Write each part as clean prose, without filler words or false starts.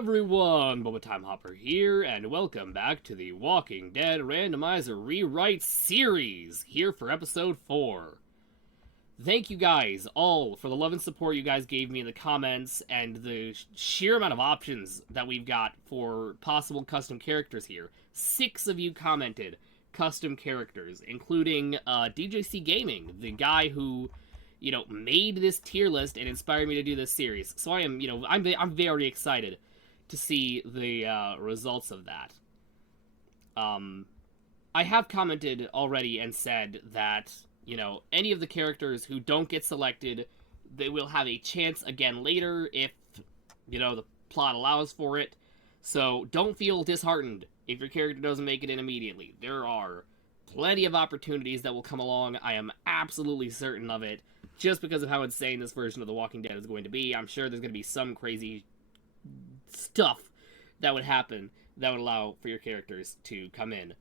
everyone, Bubba Time Hopper here, and welcome back to the Walking Dead Randomizer Rewrite Series, here for episode 4. Thank you guys all for the love and support you guys gave me in the comments, and the sheer amount of options that we've got for possible custom characters here. 6 of you commented custom characters, including DJC Gaming, the guy who made this tier list and inspired me to do this series. So I am, I'm very excited to see the results of that. I have commented already and said that, any of the characters who don't get selected, they will have a chance again later if, the plot allows for it. So don't feel disheartened if your character doesn't make it in immediately. There are plenty of opportunities that will come along. I am absolutely certain of it. Just because of how insane this version of The Walking Dead is going to be, I'm sure there's going to be some crazy stuff that would happen that would allow for your characters to come in.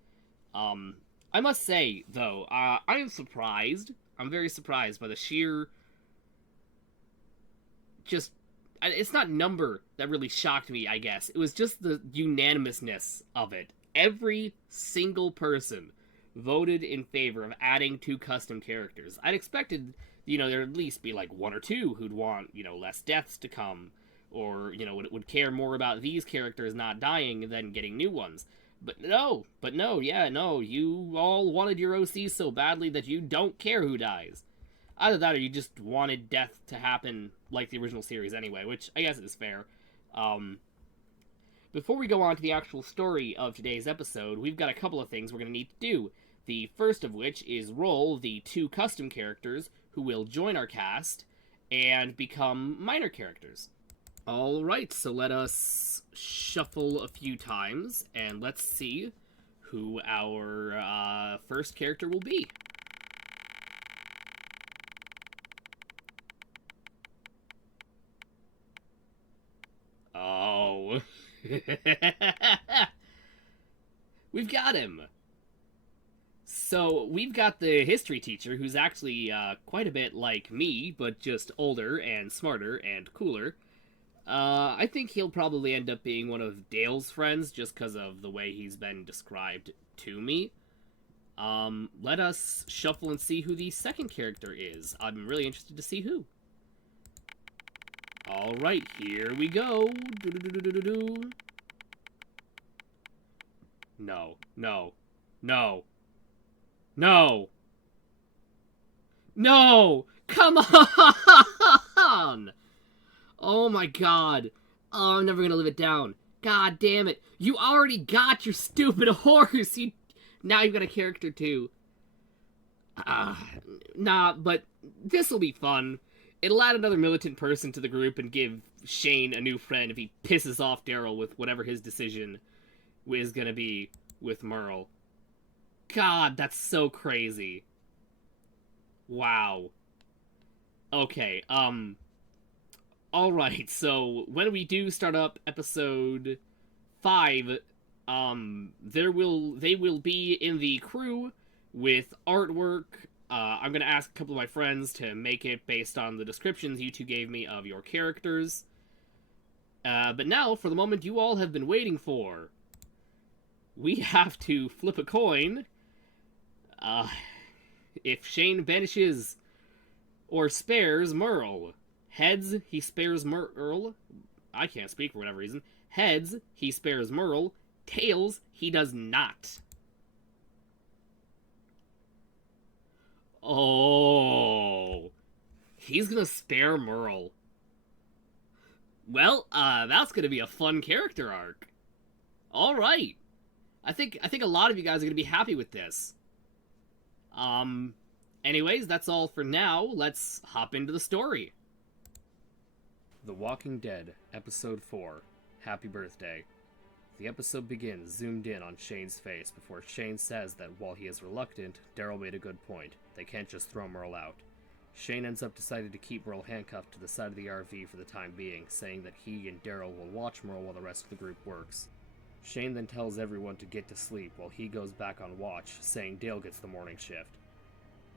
I must say, though, I am surprised. I'm very surprised by the sheer... It's not number that really shocked me, I guess. It was just the unanimousness of it. Every single person voted in favor of adding 2 custom characters. I'd expected... there'd at least be like 1 or 2 who'd want, less deaths to come, or, would care more about these characters not dying than getting new ones. But no, you all wanted your OCs so badly that you don't care who dies. Either that or you just wanted death to happen like the original series anyway, which I guess is fair. Before we go on to the actual story of today's episode, we've got a couple of things we're going to need to do. The first of which is roll the 2 custom characters who will join our cast and become minor characters. Alright, so let us shuffle a few times, and let's see who our first character will be. Oh. We've got him! So, we've got the history teacher, who's actually quite a bit like me, but just older and smarter and cooler. I think he'll probably end up being one of Dale's friends, just because of the way he's been described to me. Let us shuffle and see who the second character is. I'm really interested to see who. Alright, here we go. No. No! Come on! Oh my god. Oh, I'm never gonna live it down. God damn it. You already got your stupid horse! Now you've got a character too. Nah, but this'll be fun. It'll add another militant person to the group and give Shane a new friend if he pisses off Daryl with whatever his decision is gonna be with Merle. God, that's so crazy. Wow. Okay, alright, so when we do start up episode 5, they will be in the crew with artwork. I'm gonna ask a couple of my friends to make it based on the descriptions you two gave me of your characters. But now, for the moment you all have been waiting for. We have to flip a coin. If Shane banishes or spares Merle. Heads, he spares Merle. I can't speak for whatever reason. Heads, he spares Merle. Tails, he does not. Oh. He's gonna spare Merle. Well, that's gonna be a fun character arc. Alright. I think a lot of you guys are gonna be happy with this. Anyways, that's all for now. Let's hop into the story. The Walking Dead, Episode 4, Happy Birthday. The episode begins zoomed in on Shane's face before Shane says that while he is reluctant, Daryl made a good point. They can't just throw Merle out. Shane ends up deciding to keep Merle handcuffed to the side of the RV for the time being, saying that he and Daryl will watch Merle while the rest of the group works. Shane then tells everyone to get to sleep while he goes back on watch, saying Dale gets the morning shift.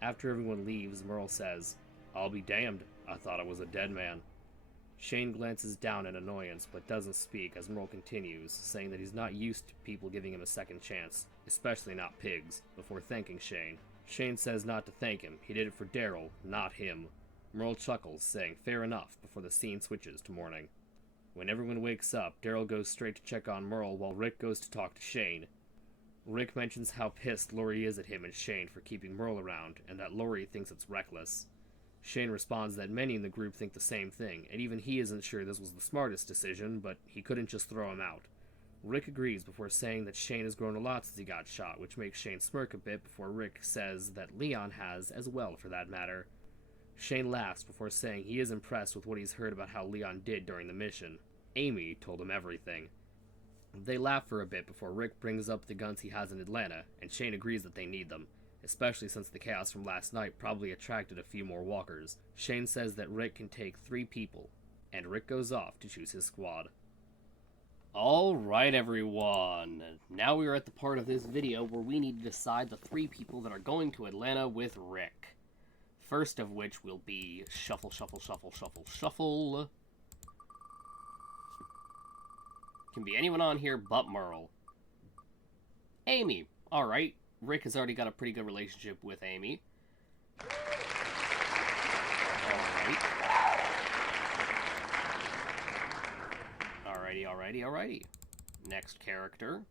After everyone leaves, Merle says, "I'll be damned. I thought I was a dead man." Shane glances down in annoyance, but doesn't speak as Merle continues, saying that he's not used to people giving him a second chance, especially not pigs, before thanking Shane. Shane says not to thank him, he did it for Daryl, not him. Merle chuckles, saying fair enough, before the scene switches to morning. When everyone wakes up, Daryl goes straight to check on Merle while Rick goes to talk to Shane. Rick mentions how pissed Lori is at him and Shane for keeping Merle around, and that Lori thinks it's reckless. Shane responds that many in the group think the same thing, and even he isn't sure this was the smartest decision, but he couldn't just throw him out. Rick agrees before saying that Shane has grown a lot since he got shot, which makes Shane smirk a bit before Rick says that Leon has as well, for that matter. Shane laughs before saying he is impressed with what he's heard about how Leon did during the mission. Amy told him everything. They laugh for a bit before Rick brings up the guns he has in Atlanta, and Shane agrees that they need them, especially since the chaos from last night probably attracted a few more walkers. Shane says that Rick can take 3 people, and Rick goes off to choose his squad. Alright everyone, now we are at the part of this video where we need to decide the 3 people that are going to Atlanta with Rick. First of which will be shuffle, shuffle, shuffle, shuffle, shuffle. Can be anyone on here but Merle. Amy, alright. Rick has already got a pretty good relationship with Amy. Alright. Alrighty. Next character.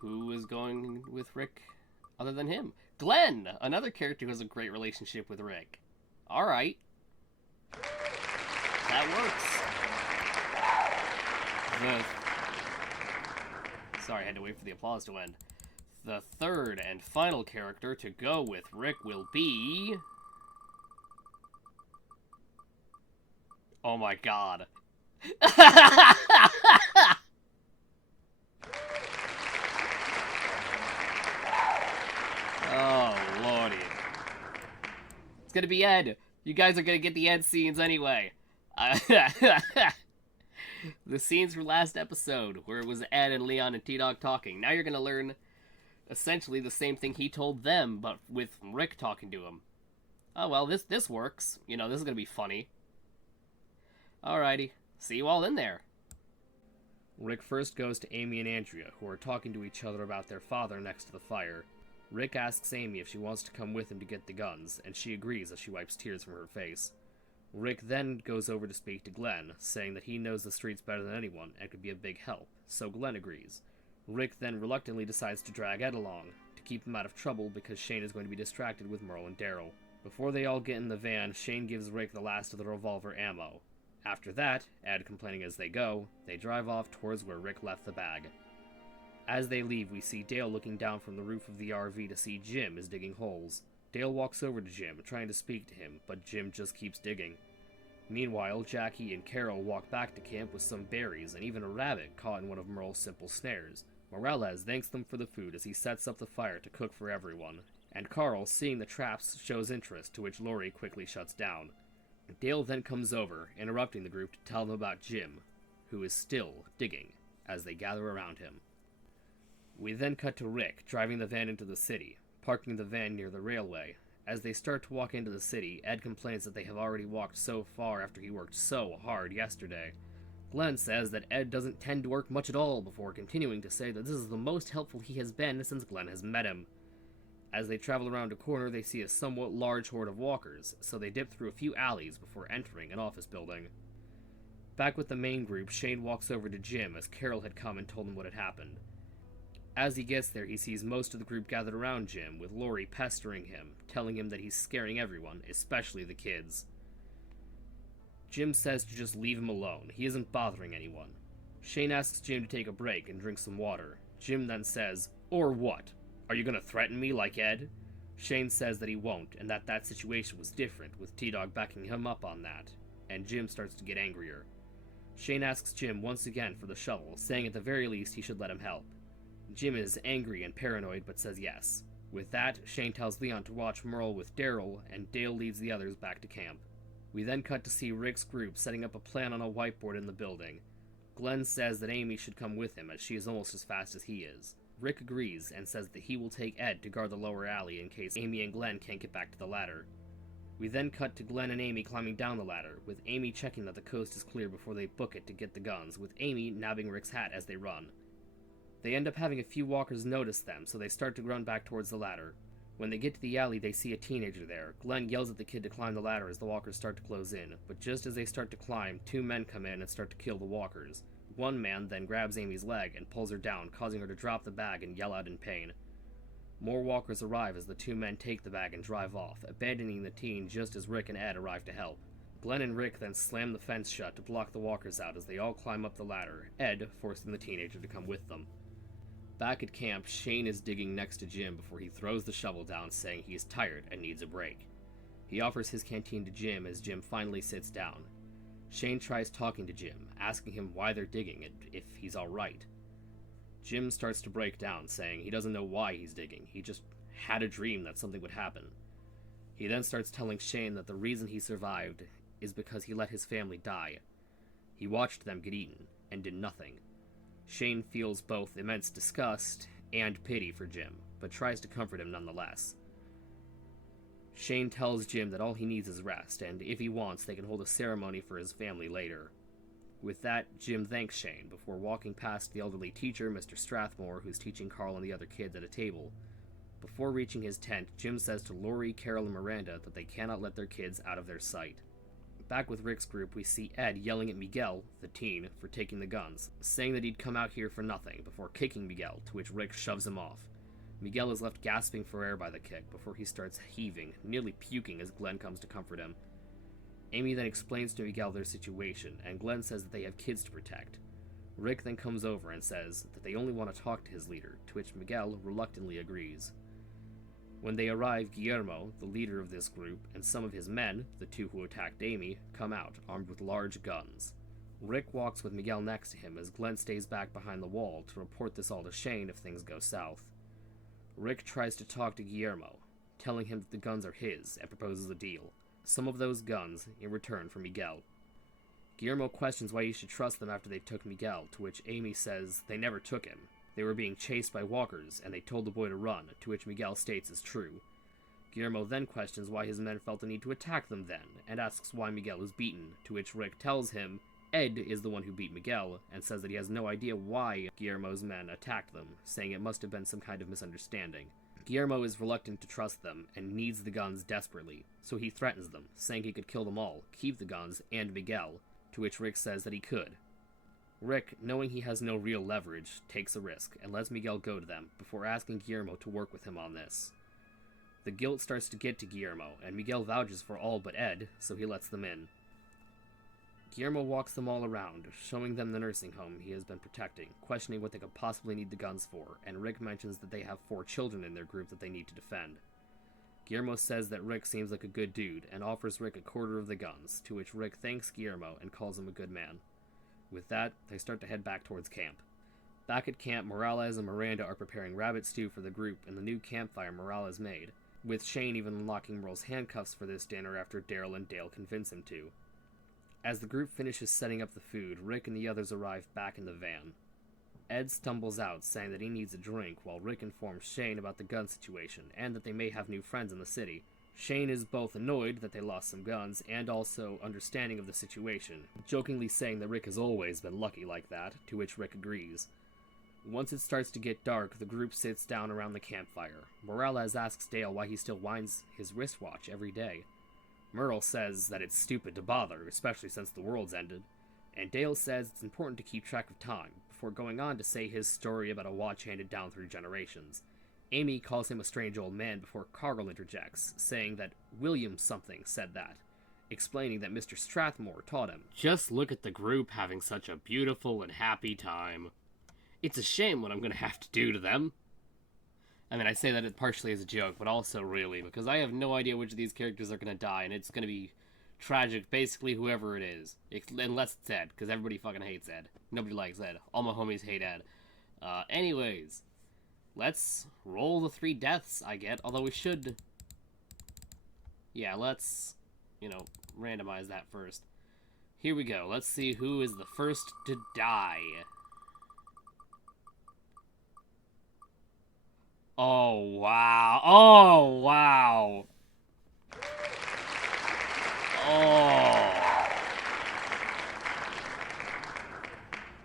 Who is going with Rick other than him? Glenn! Another character who has a great relationship with Rick. Alright. That works. Sorry, I had to wait for the applause to end. The third and final character to go with Rick will be... Oh my god. Oh, lordy. It's gonna be Ed. You guys are gonna get the Ed scenes anyway. The scenes from last episode, where it was Ed and Leon and T-Dog talking. Now you're gonna learn essentially the same thing he told them, but with Rick talking to him. Oh well, this works. You know, this is gonna be funny. Alrighty. See you all in there. Rick first goes to Amy and Andrea, who are talking to each other about their father next to the fire. Rick asks Amy if she wants to come with him to get the guns, and she agrees as she wipes tears from her face. Rick then goes over to speak to Glenn, saying that he knows the streets better than anyone and could be a big help, so Glenn agrees. Rick then reluctantly decides to drag Ed along, to keep him out of trouble because Shane is going to be distracted with Merle and Daryl. Before they all get in the van, Shane gives Rick the last of the revolver ammo. After that, Ed complaining as they go, they drive off towards where Rick left the bag. As they leave, we see Dale looking down from the roof of the RV to see Jim is digging holes. Dale walks over to Jim, trying to speak to him, but Jim just keeps digging. Meanwhile, Jackie and Carol walk back to camp with some berries and even a rabbit caught in one of Merle's simple snares. Morales thanks them for the food as he sets up the fire to cook for everyone, and Carl, seeing the traps, shows interest, to which Lori quickly shuts down. Dale then comes over, interrupting the group to tell them about Jim, who is still digging, as they gather around him. We then cut to Rick, driving the van into the city, parking the van near the railway. As they start to walk into the city, Ed complains that they have already walked so far after he worked so hard yesterday. Glenn says that Ed doesn't tend to work much at all, before continuing to say that this is the most helpful he has been since Glenn has met him. As they travel around a corner, they see a somewhat large horde of walkers, so they dip through a few alleys before entering an office building. Back with the main group, Shane walks over to Jim as Carol had come and told him what had happened. As he gets there, he sees most of the group gathered around Jim, with Lori pestering him, telling him that he's scaring everyone, especially the kids. Jim says to just leave him alone, he isn't bothering anyone. Shane asks Jim to take a break and drink some water. Jim then says, "Or what? Are you gonna threaten me like Ed?" Shane says that he won't, and that situation was different, with T-Dog backing him up on that, and Jim starts to get angrier. Shane asks Jim once again for the shovel, saying at the very least he should let him help. Jim is angry and paranoid, but says yes. With that, Shane tells Leon to watch Merle with Daryl, and Dale leads the others back to camp. We then cut to see Rick's group setting up a plan on a whiteboard in the building. Glenn says that Amy should come with him, as she is almost as fast as he is. Rick agrees, and says that he will take Ed to guard the lower alley in case Amy and Glenn can't get back to the ladder. We then cut to Glenn and Amy climbing down the ladder, with Amy checking that the coast is clear before they book it to get the guns, with Amy nabbing Rick's hat as they run. They end up having a few walkers notice them, so they start to run back towards the ladder. When they get to the alley, they see a teenager there. Glenn yells at the kid to climb the ladder as the walkers start to close in, but just as they start to climb, two men come in and start to kill the walkers. One man then grabs Amy's leg and pulls her down, causing her to drop the bag and yell out in pain. More walkers arrive as the two men take the bag and drive off, abandoning the teen just as Rick and Ed arrive to help. Glenn and Rick then slam the fence shut to block the walkers out as they all climb up the ladder, Ed forcing the teenager to come with them. Back at camp, Shane is digging next to Jim before he throws the shovel down, saying he is tired and needs a break. He offers his canteen to Jim as Jim finally sits down. Shane tries talking to Jim, asking him why they're digging and if he's alright. Jim starts to break down, saying he doesn't know why he's digging, he just had a dream that something would happen. He then starts telling Shane that the reason he survived is because he let his family die. He watched them get eaten, and did nothing. Shane feels both immense disgust and pity for Jim, but tries to comfort him nonetheless. Shane tells Jim that all he needs is rest, and if he wants, they can hold a ceremony for his family later. With that, Jim thanks Shane before walking past the elderly teacher, Mr. Strathmore, who's teaching Carl and the other kids at a table. Before reaching his tent, Jim says to Lori, Carol, and Miranda that they cannot let their kids out of their sight. Back with Rick's group, we see Ed yelling at Miguel, the teen, for taking the guns, saying that he'd come out here for nothing, before kicking Miguel, to which Rick shoves him off. Miguel is left gasping for air by the kick before he starts heaving, nearly puking as Glenn comes to comfort him. Amy then explains to Miguel their situation, and Glenn says that they have kids to protect. Rick then comes over and says that they only want to talk to his leader, to which Miguel reluctantly agrees. When they arrive, Guillermo, the leader of this group, and some of his men, the two who attacked Amy, come out, armed with large guns. Rick walks with Miguel next to him as Glenn stays back behind the wall to report this all to Shane if things go south. Rick tries to talk to Guillermo, telling him that the guns are his, and proposes a deal. Some of those guns in return for Miguel. Guillermo questions why he should trust them after they took Miguel, to which Amy says they never took him. They were being chased by walkers, and they told the boy to run, to which Miguel states is true. Guillermo then questions why his men felt the need to attack them then, and asks why Miguel is beaten, to which Rick tells him Ed is the one who beat Miguel, and says that he has no idea why Guillermo's men attacked them, saying it must have been some kind of misunderstanding. Guillermo is reluctant to trust them, and needs the guns desperately, so he threatens them, saying he could kill them all, keep the guns, and Miguel, to which Rick says that he could. Rick, knowing he has no real leverage, takes a risk, and lets Miguel go to them, before asking Guillermo to work with him on this. The guilt starts to get to Guillermo, and Miguel vouches for all but Ed, so he lets them in. Guillermo walks them all around, showing them the nursing home he has been protecting, questioning what they could possibly need the guns for, and Rick mentions that they have 4 children in their group that they need to defend. Guillermo says that Rick seems like a good dude, and offers Rick a quarter of the guns, to which Rick thanks Guillermo and calls him a good man. With that, they start to head back towards camp. Back at camp, Morales and Miranda are preparing rabbit stew for the group and the new campfire Morales made, with Shane even unlocking Merle's handcuffs for this dinner after Daryl and Dale convince him to. As the group finishes setting up the food, Rick and the others arrive back in the van. Ed stumbles out, saying that he needs a drink, while Rick informs Shane about the gun situation, and that they may have new friends in the city. Shane is both annoyed that they lost some guns, and also understanding of the situation, jokingly saying that Rick has always been lucky like that, to which Rick agrees. Once it starts to get dark, the group sits down around the campfire. Morales asks Dale why he still winds his wristwatch every day. Merle says that it's stupid to bother, especially since the world's ended, and Dale says it's important to keep track of time, before going on to say his story about a watch handed down through generations. Amy calls him a strange old man before Carl interjects, saying that William something said that, explaining that Mr. Strathmore taught him. Just look at the group having such a beautiful and happy time. It's a shame what I'm going to have to do to them. I mean, I say that partially as a joke, but also really, because I have no idea which of these characters are going to die, and it's going to be tragic, basically whoever it is. Unless it's Ed, because everybody fucking hates Ed. Nobody likes Ed. All my homies hate Ed. Anyways, let's roll the 3 deaths I get, although we should... Yeah, let's, randomize that first. Here we go. Let's see who is the first to die. Oh, wow. Oh, wow. Oh.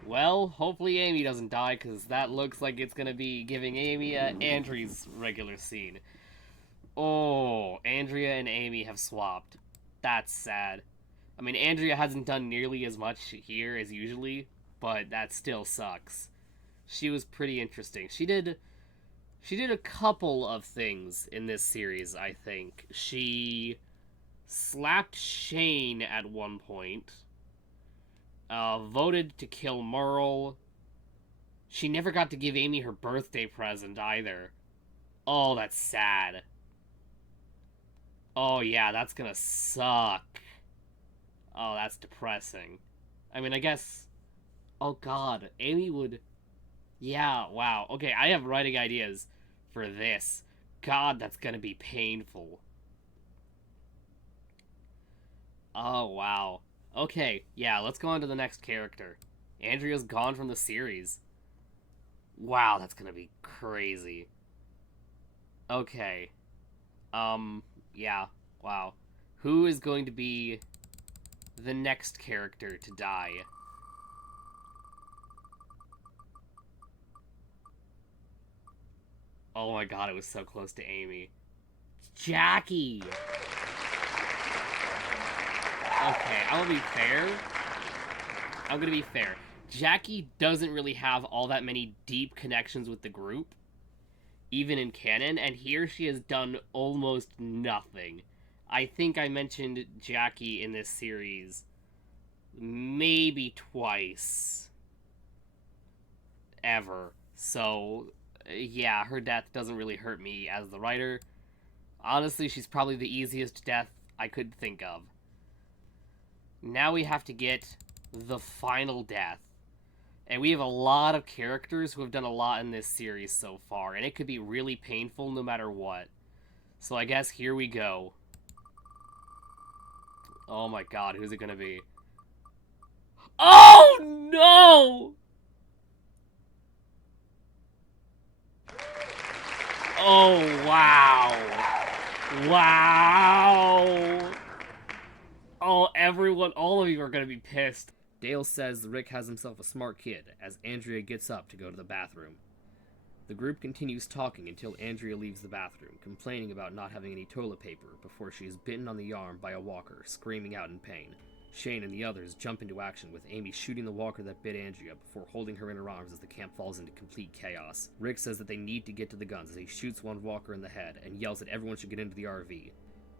Well, hopefully Amy doesn't die, because that looks like it's going to be giving Amy Andrea's regular scene. Oh, Andrea and Amy have swapped. That's sad. I mean, Andrea hasn't done nearly as much here as usually, but that still sucks. She was pretty interesting. She did a couple of things in this series, I think. She slapped Shane at one point. Voted to kill Merle. She never got to give Amy her birthday present either. Oh, that's sad. Oh yeah, that's gonna suck. Oh, that's depressing. I mean, I guess... Oh god, Amy would... Yeah, wow. Okay, I have writing ideas for this. God, that's gonna be painful. Oh, wow. Okay, yeah, let's go on to the next character. Andrea's gone from the series. Wow, that's gonna be crazy. Okay. Yeah, wow. Who is going to be the next character to die? Oh my god, it was so close to Amy. Jackie! Okay, I'm gonna be fair. Jackie doesn't really have all that many deep connections with the group, even in canon, and here she has done almost nothing. I think I mentioned Jackie in this series maybe twice. Ever. So, yeah, her death doesn't really hurt me as the writer. Honestly, she's probably the easiest death I could think of. Now we have to get the final death. And we have a lot of characters who have done a lot in this series so far, and it could be really painful no matter what. So I guess here we go. Oh my god, who's it gonna be? Oh no! Oh wow! Wow! Oh, everyone, all of you are gonna be pissed. Dale says Rick has himself a smart kid as Andrea gets up to go to the bathroom. The group continues talking until Andrea leaves the bathroom, complaining about not having any toilet paper before she is bitten on the arm by a walker, screaming out in pain. Shane and the others jump into action with Amy shooting the walker that bit Andrea before holding her in her arms as the camp falls into complete chaos. Rick says that they need to get to the guns as he shoots one walker in the head and yells that everyone should get into the RV.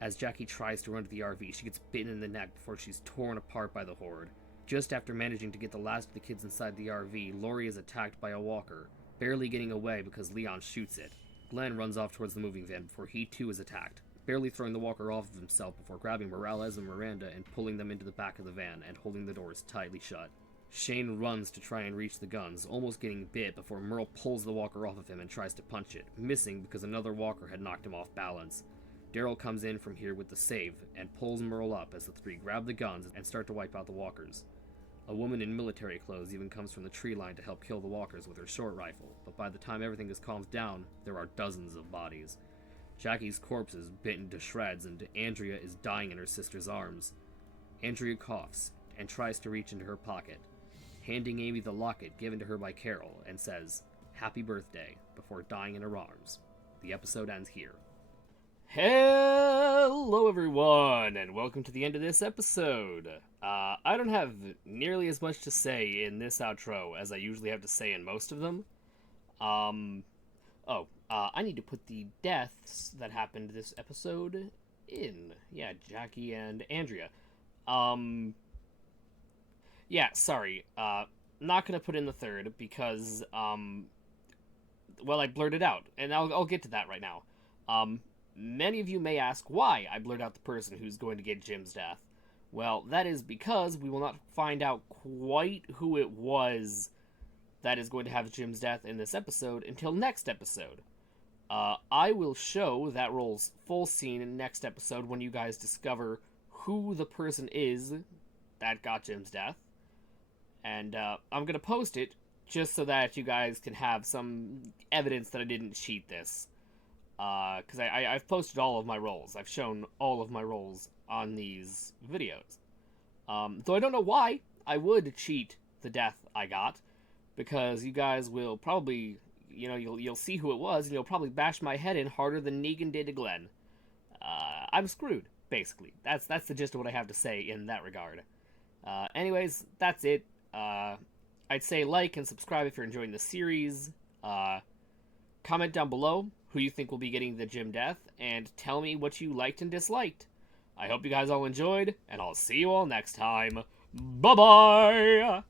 As Jackie tries to run to the RV, she gets bitten in the neck before she's torn apart by the horde. Just after managing to get the last of the kids inside the RV, Lori is attacked by a walker, barely getting away because Leon shoots it. Glenn runs off towards the moving van before he too is attacked, barely throwing the walker off of himself before grabbing Morales and Miranda and pulling them into the back of the van and holding the doors tightly shut. Shane runs to try and reach the guns, almost getting bit before Merle pulls the walker off of him and tries to punch it, missing because another walker had knocked him off balance. Daryl comes in from here with the save and pulls Merle up as the three grab the guns and start to wipe out the walkers. A woman in military clothes even comes from the tree line to help kill the walkers with her short rifle, but by the time everything is calmed down, there are dozens of bodies. Jackie's corpse is bitten to shreds and Andrea is dying in her sister's arms. Andrea coughs and tries to reach into her pocket, handing Amy the locket given to her by Carol and says, "Happy birthday," before dying in her arms. The episode ends here. Hello everyone, and welcome to the end of this episode. I don't have nearly as much to say in this outro as I usually have to say in most of them. I need to put the deaths that happened this episode in. Yeah, Jackie and Andrea. Sorry. Not gonna put in the third because, well, I blurted out, and I'll get to that right now. Many of you may ask why I blurred out the person who's going to get Jim's death. Well, that is because we will not find out quite who it was that is going to have Jim's death in this episode until next episode. I will show that role's full scene in next episode when you guys discover who the person is that got Jim's death. And I'm going to post it just so that you guys can have some evidence that I didn't cheat this. Because I've posted all of my roles. I've shown all of my roles on these videos. Though I don't know why I would cheat the death I got, because you guys will probably, you'll see who it was, and you'll probably bash my head in harder than Negan did to Glenn. I'm screwed, basically. That's the gist of what I have to say in that regard. Anyways, that's it. I'd say like and subscribe if you're enjoying the series. Comment down below who you think will be getting the gym death, and tell me what you liked and disliked. I hope you guys all enjoyed, and I'll see you all next time. Bye-bye!